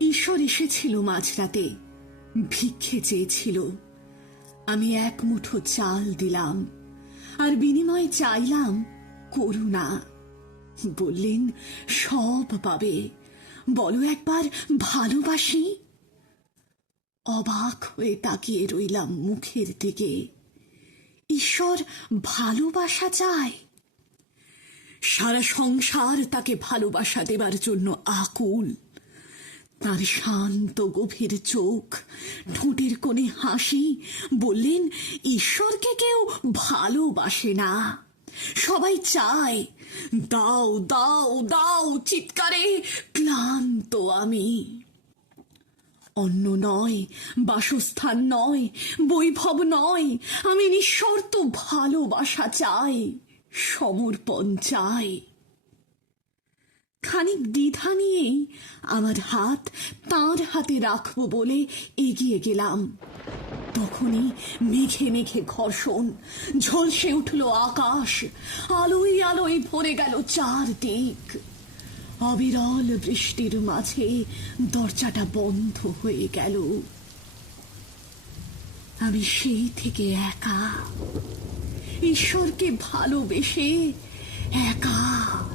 ঈশ্বর এসেছিল মাঝরাতে, ভিক্ষে চেয়েছিল। আমি এক মুঠো চাল দিলাম, আর বিনিময়ে চাইলাম করুণা। বললেন, সব পাবে, বলো একবার ভালোবাসি। অবাক হয়ে তাকিয়ে রইলাম মুখের দিকে। ঈশ্বর ভালোবাসা চায়? সারা সংসার তাকে ভালোবাসা দেবার জন্য আকুল। তার শান্ত গভীর চোখ, ঠোঁটের কোণে হাসি বললেন, ঈশ্বরকে কেউ ভালোবাসে না, সবাই চায়। দাও দাও দাও চিৎকারে ক্লান্ত আমি। অন্ন নয়, বাসস্থান নয়, বৈভব নয়, আমি নিঃশর্ত ভালোবাসা চাই, সমর্পণ চাই। খানিক দ্বিধা নিয়েই আমার হাত তাঁর হাতে রাখবো বলে এগিয়ে গেলাম। তখনই মেঘে মেঘে ঘর্ষণ, ঝলসে উঠল আকাশ, আলোয় আলোয় ভরে গেল চারদিক। অবিরল বৃষ্টির মাঝে দরজাটা বন্ধ হয়ে গেল। আমি সেই থেকে একা, ঈশ্বরকে ভালোবেসে একা।